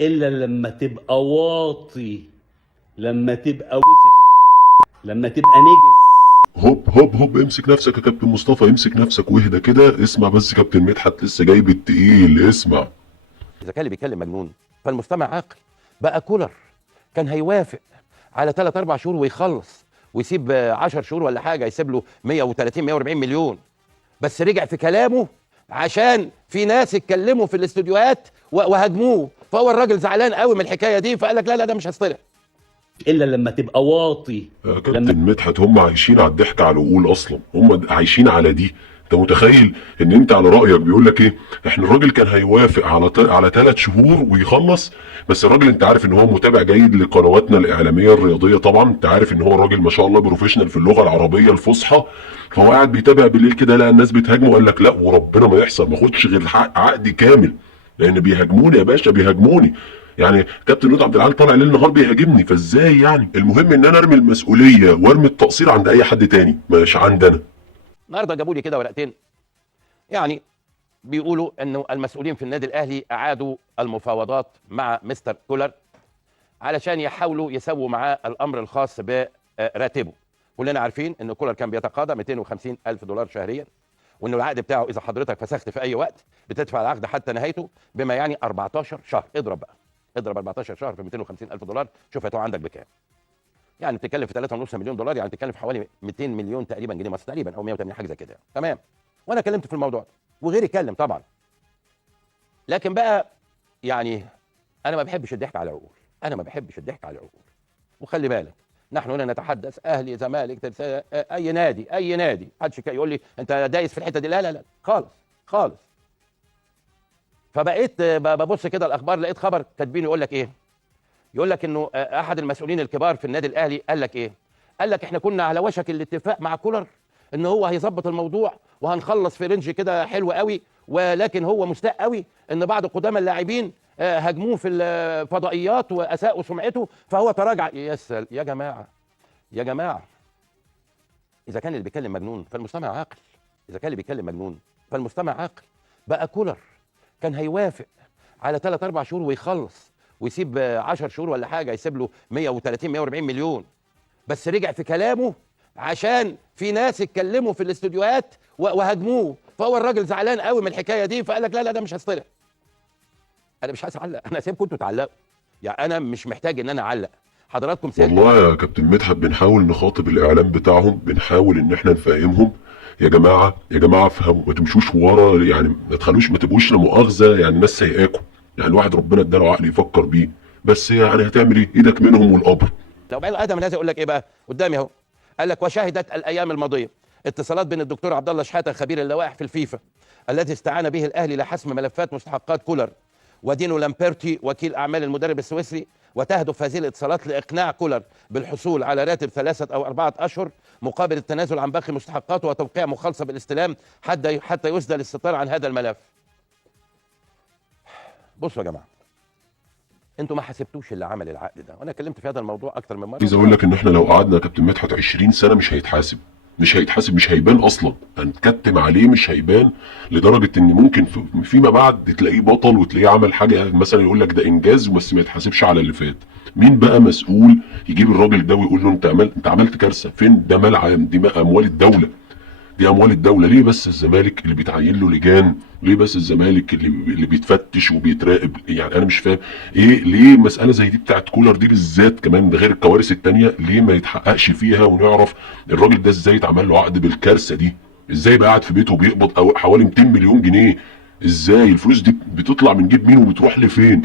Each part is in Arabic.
الا لما تبقى واطي، لما تبقى وسخ، لما تبقى نجس. هوب هوب هوب، امسك نفسك يا كابتن مصطفى، امسك نفسك واهدى كده. اسمع بس كابتن مدحت لسه جايب التقيل، اسمع. اذا كان اللي بيتكلم مجنون فالمستمع عاقل. بقى كولر كان هيوافق على 3 4 شهور ويخلص ويسيب 10 شهور ولا حاجه، يسيب له 130 140 مليون، بس رجع في كلامه عشان في ناس اتكلموا في الاستوديوهات وهاجموه، فهو الراجل زعلان قوي من الحكايه دي، فقال لك لا لا ده مش هصطلح. الا لما تبقى واطي. يا كابتن مدحت هم عايشين على الضحك على العقول اصلا، هم عايشين على دي. انت متخيل ان انت على رايك بيقول لك ايه؟ احنا الراجل كان هيوافق على 3 شهور ويخلص، بس الراجل انت عارف ان هو متابع جيد لقنواتنا الاعلاميه الرياضيه، طبعا انت عارف ان هو الراجل ما شاء الله بروفيشنال في اللغه العربيه الفصحى، فهو قاعد بيتابع بالليل كده لقى الناس بتهاجمه وقال لك لا وربنا ما يحصل، ما اخدش غير عقدي كامل، لان بيهاجموني يا باشا، بيهاجموني. يعني كابتن رضا عبد العال طالع ليل نهار بيهاجمني، فازاي يعني؟ المهم ان انا ارمي المسؤوليه وارمي التقصير عند اي حد تاني، مش عندنا. النهارده جابوا لي كده ورقتين، يعني بيقولوا انه المسؤولين في النادي الاهلي اعادوا المفاوضات مع مستر كولر علشان يحاولوا يسووا معاه الامر الخاص براتبه. كلنا عارفين ان كولر كان بيتقاضى 250 الف دولار شهريا، وانه العقد بتاعه اذا حضرتك فسخت في اي وقت بتدفع العقد حتى نهايته، بما يعني 14 شهر. اضرب بقى، اضرب 14 شهر في 250 الف دولار، شوف هتقع عندك بكام. يعني بتتكلم في 3.5 مليون دولار، يعني بتتكلم في حوالي 200 مليون تقريبا جنيه مصري تقريبا، او 180 حاجه زي كده. تمام. وانا اتكلمت في الموضوع ده وغيري اتكلم طبعا، لكن بقى يعني انا ما بحبش الضحك على العقول، انا ما بحبش الضحك على العقول. وخلي بالك، نحن هنا نتحدث اهلي زمالك اي نادي، اي نادي، محدش يقول لي انت دايس في الحته دي، لا لا لا خالص خالص. فبقيت ببص كده الاخبار، لقيت خبر كاتبينه يقول لك ايه، يقول لك انه احد المسؤولين الكبار في النادي الاهلي قال لك ايه، قال لك احنا كنا على وشك الاتفاق مع كولر ان هو هيظبط الموضوع وهنخلص في رينج كده حلو قوي، ولكن هو مستاء قوي ان بعض قدامى اللاعبين هاجموه في الفضائيات واساءوا سمعته، فهو تراجع. يا جماعه، يا جماعه، اذا كان اللي بيتكلم مجنون فالمستمع عاقل، اذا كان اللي بيتكلم مجنون فالمستمع عاقل. بقى كولر كان هيوافق على 3 4 شهور ويخلص ويسيب 10 شهور ولا حاجه، يسيب له 130 140 مليون، بس رجع في كلامه عشان في ناس اتكلموا في الاستوديوهات وهاجموه، فهو الراجل زعلان قوي من الحكايه دي، فقال لك لا لا ده مش هصطلح. انا مش عايز اعلق، انا سايبكم انتوا تعلقوا، يعني انا مش محتاج ان انا اعلق، حضراتكم سيادكم. والله يا كابتن مدحت بنحاول نخاطب الاعلام بتاعهم، بنحاول ان احنا نفهمهم. يا جماعه يا جماعه افهموا، ما تمشوش ورا، يعني ما تخلوش، ما تبقوش لا مؤاخذه يعني الناس سايقاكم، يعني الواحد ربنا اداله عقل يفكر بيه، بس يعني هتعمل ايه؟ ايدك منهم والقبر. لو بقى ادم الناس يقول لك ايه بقى قدامي اهو، قال لك وشهدت الايام الماضيه اتصالات بين الدكتور عبد الله شحاته خبير اللوائح في الفيفا الذي استعان به الاهلي لحسم ملفات مستحقات كولر ودينو لامبرتي وكيل اعمال المدرب السويسري، وتهدف هذه الاتصالات لاقناع كولر بالحصول على راتب 3 أو 4 اشهر مقابل التنازل عن باقي مستحقاته وتوقيع مخالصه بالاستلام حتى يسدل الستار عن هذا الملف. بصوا يا جماعه، انتوا ما حسبتوش اللي عمل العقد ده، وانا اتكلمت في هذا الموضوع اكتر من مره. عايز اقول لك ان احنا لو قعدنا يا كابتن مدحت 20 سنه مش هيتحاسب، مش هيتحاسب، مش هيبان اصلا، هنكتم عليه مش هيبان، لدرجه ان ممكن فيما بعد تلاقيه بطل وتلاقيه عمل حاجه مثلا يقول لك ده انجاز بس ما يتحاسبش على اللي فات. مين بقى مسؤول يجيب الراجل ده ويقول له انت عملت كارثه؟ فين؟ ده مال عام، دي اموال الدوله، دي اموال الدوله. ليه بس الزمالك اللي بيتعين له لجان؟ ليه بس الزمالك اللي بيتفتش وبيتراقب؟ يعني انا مش فاهم ايه ليه مساله زي دي بتاعت كولر دي بالذات كمان، ده غير الكوارث التانيه، ليه ما يتحققش فيها ونعرف الراجل ده ازاي اتعمل له عقد بالكارثه دي؟ ازاي بقى قاعد في بيته وبيقبض حوالي 200 مليون جنيه؟ ازاي الفلوس دي بتطلع من جيب مين وبتروح لفين؟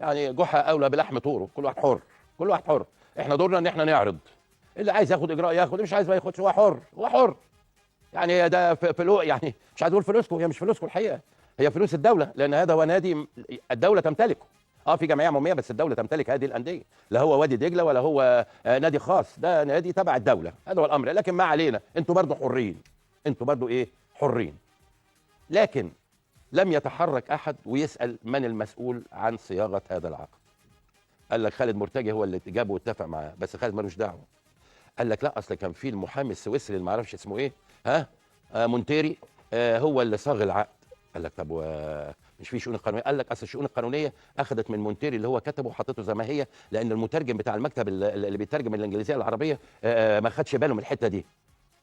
يعني جحا اولى بلحم طوره، كل واحد حر، كل واحد حر. احنا دورنا ان احنا نعرض، اللي عايز ياخد اجراء ياخد، مش عايز ما ياخدش، هو حر، هو حر. يعني ده يعني مش عايز اقول فلوسكم، هي مش فلوسكم الحقيقه، هي فلوس الدوله، لان هذا هو نادي الدوله تمتلكه. في جمعيه عموميه بس الدوله تمتلك هذه الانديه، لا هو وادي دجله ولا هو نادي خاص، ده نادي تبع الدوله، هذا هو الامر. لكن ما علينا، انتوا برضه حرين، انتوا برضه ايه؟ حرين. لكن لم يتحرك احد ويسال من المسؤول عن صياغه هذا العقد. قال لك خالد مرتجي هو اللي جابه واتفق معاه، بس خالد ملوش دعوه. قال لك لا اصل كان في المحامي السويسري اللي ما اعرفش اسمه ايه، مونتيري، هو اللي صاغ العقد. قال لك طب مش في شؤون القانونيه. قال لك اصل الشؤون القانونيه اخذت من مونتيري اللي هو كتبه وحطته زي ما هي، لان المترجم بتاع المكتب اللي بيترجم من الانجليزيه للعربيه ما خدش باله من الحته دي.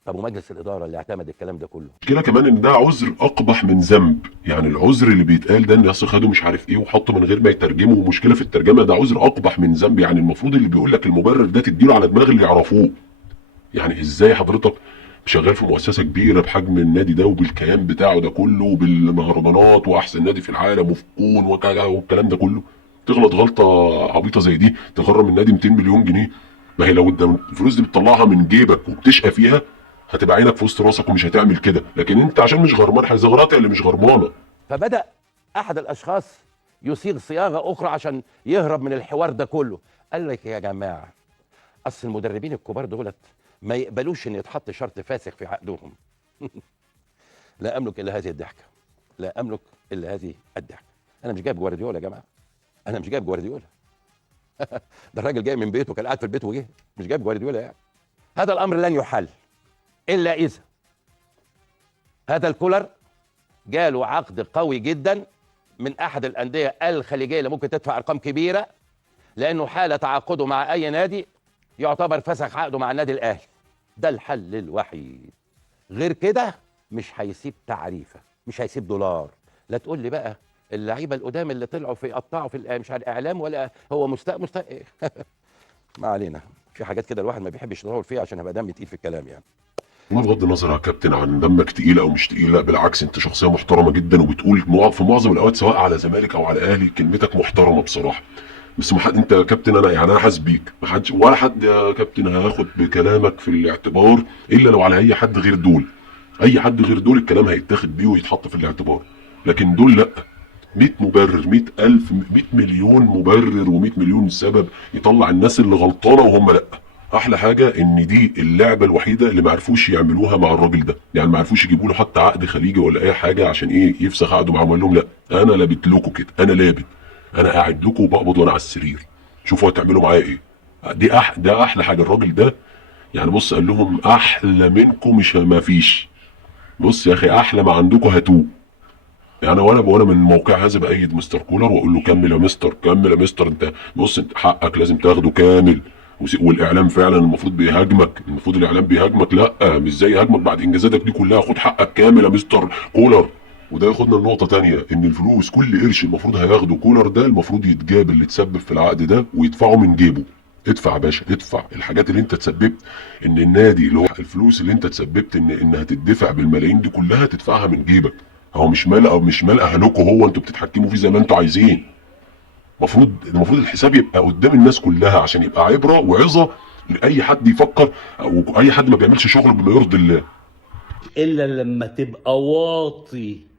طب ومجلس الاداره اللي اعتمد الكلام ده كله؟ المشكله كمان ان ده عذر اقبح من ذنب. يعني العذر اللي بيتقال ده ان اصل خدوا مش عارف ايه وحطوا من غير ما يترجموا ومشكله في الترجمه، ده عذر اقبح من ذنب. يعني المفروض اللي بيقول لك المبرر ده تديله على دماغ اللي يعرفوه. يعني ازاي حضرتك شغال في مؤسسه كبيره بحجم النادي ده وبالكيان بتاعه ده كله وبالمهرجانات واحسن نادي في العالم وفي كون والكلام ده كله، تغلط غلطه عبيطه زي دي تغرم النادي 200 مليون جنيه؟ ما هي لو الفلوس دي بتطلعها من جيبك وبتشقى فيها هتبقى عينك في وسط راسك ومش هتعمل كده، لكن انت عشان مش غرمان هيزغرطها اللي مش غرمانه. فبدا احد الاشخاص يصيغ صياغه اخرى عشان يهرب من الحوار ده كله. قال لك يا جماعه اصل المدربين الكبار دولت ما يقبلوش ان يتحط شرط فاسخ في عقدهم. لا املك الا هذه الضحكه، لا املك الا هذه الضحكه. انا مش جايب جوارديولا يا جماعه، انا مش جايب جوارديولا. ده الراجل جاي من بيته، كان قاعد في البيت وجه، مش جايب جوارديولا يعني. هذا الامر لن يحل الا اذا هذا الكولر جاله عقد قوي جدا من احد الانديه الخليجيه اللي ممكن تدفع ارقام كبيره، لانه حال تعاقده مع اي نادي يعتبر فسخ عقده مع النادي الاهلي. ده الحل الوحيد، غير كده مش هيسيب تعريفه، مش هيسيب دولار. لا تقول لي بقى اللعيبه القدام اللي طلعوا في قطعوا في مش عارف اعلام ولا هو مستاء إيه؟ ما علينا، في حاجات كده الواحد ما بيحبش يدور فيها عشان ابقى دمي تقيل في الكلام يعني. بغض النظر يا كابتن عن دمك تقيل او مش تقيل، لا بالعكس انت شخصيه محترمه جدا وبتقول في معظم الاوقات سواء على زمالك او على اهلي كلمتك محترمه بصراحه. بس انت يا كابتن انا يعني انا حاسس بيك، ما حدش ولا حد يا كابتن هياخد بكلامك في الاعتبار الا لو على اي حد غير دول. اي حد غير دول الكلام هيتاخد بيه ويتحط في الاعتبار، لكن دول لا. 100 مبرر، 100,000، 100 مليون مبرر و100 مليون سبب يطلع الناس اللي غلطانه وهم لا. احلى حاجه ان دي اللعبه الوحيده اللي ما عرفوش يعملوها مع الراجل ده، يعني ما عرفوش يجيبوا له حتى عقد خليجي ولا اي حاجه عشان ايه يفسخ عقده معاهم. قال لهم لا انا لابت لكم كده، انا لابت، انا قاعد لكم وبقبض وانا على السرير، شوفوا هتعملوا معايا ايه. ده احلى حاجه الراجل ده. يعني بص قال لهم احلى منكم مش ما فيش. بص يا اخي احلى ما عندكم هاتوه. يعني وانا من موقع هذا بايد مستر كولر واقول له كمل يا مستر، كمل يا مستر، انت بص انت حقك لازم تاخده كامل. والاعلام فعلا المفروض بيهاجمك، المفروض الاعلام بيهاجمك، لا مش زي يهاجمك بعد انجازاتك دي كلها. خد حقك كامل يا مستر كولر. وده ياخدنا لنقطه تانية، ان الفلوس كل قرش المفروض هياخده كولر ده المفروض يتجاب اللي تسبب في العقد ده ويدفعه من جيبه. ادفع يا باشا، ادفع الحاجات اللي انت تسببت ان النادي اللي هو الفلوس اللي انت تسببت انها تدفع بالملايين دي كلها تدفعها من جيبك. هو مش مال او مش مال اهلكم، هو انتوا بتتحكموا فيه زي ما انتوا عايزين. المفروض الحساب يبقى قدام الناس كلها عشان يبقى عبره وعظه لاي حد يفكر او اي حد ما بيعملش شغله بما يرضي الله. الا لما تبقى واطي